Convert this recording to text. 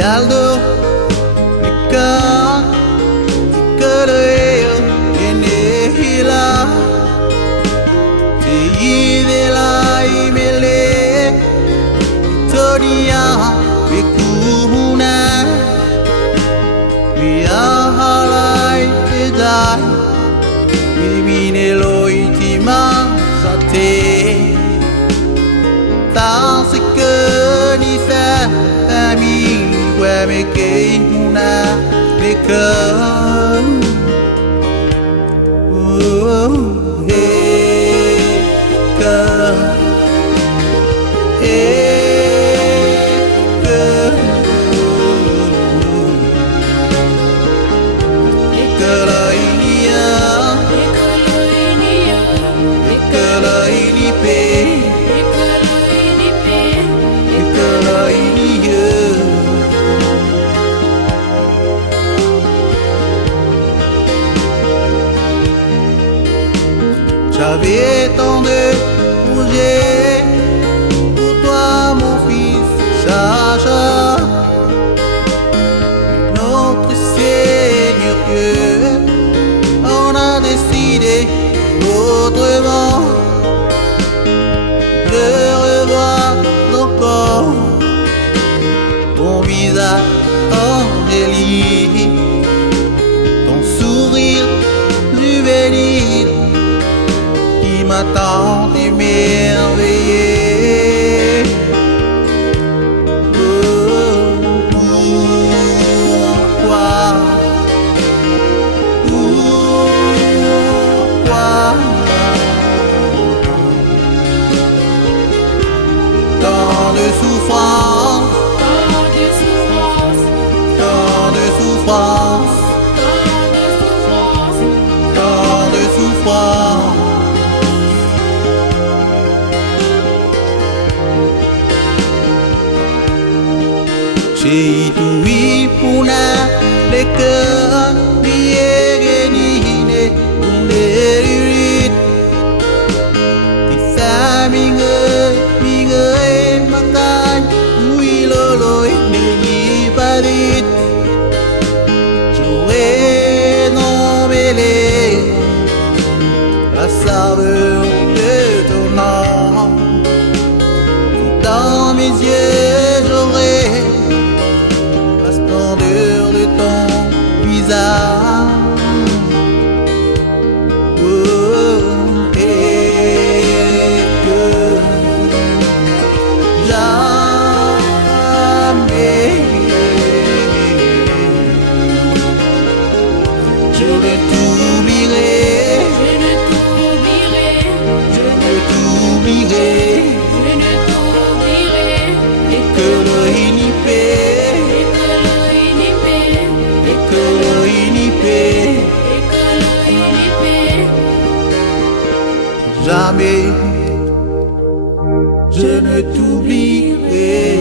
Aldo, Nika, Ikaleo, Enehila, Teidela Imele, Victoria, Vikuna, Viahalai Tedai, Miminelo Itima Sate, Tansike Nisa, Ami. Where me came una become oh hey J'avais tant de projets pour toi, mon fils Sacha. Notre Seigneur Dieu, on a décidé autrement de revoir encore ton visage angélique, ton sourire juvénile m'a tant émerveillé. Pourquoi tant de souffrance, tant de souffrance, tant de souffrance, tant de souffrance. Citui puna leke biyegenine uneririt Tisa minge makan uiloloi negi parit J'aurais nommé la saveur de ton nom. Dans mes yeux j'aurais de ton visage, oh, et que jamais je ne t'oublierai, je ne t'oublierai, et que le inipé jamais je ne t'oublierai.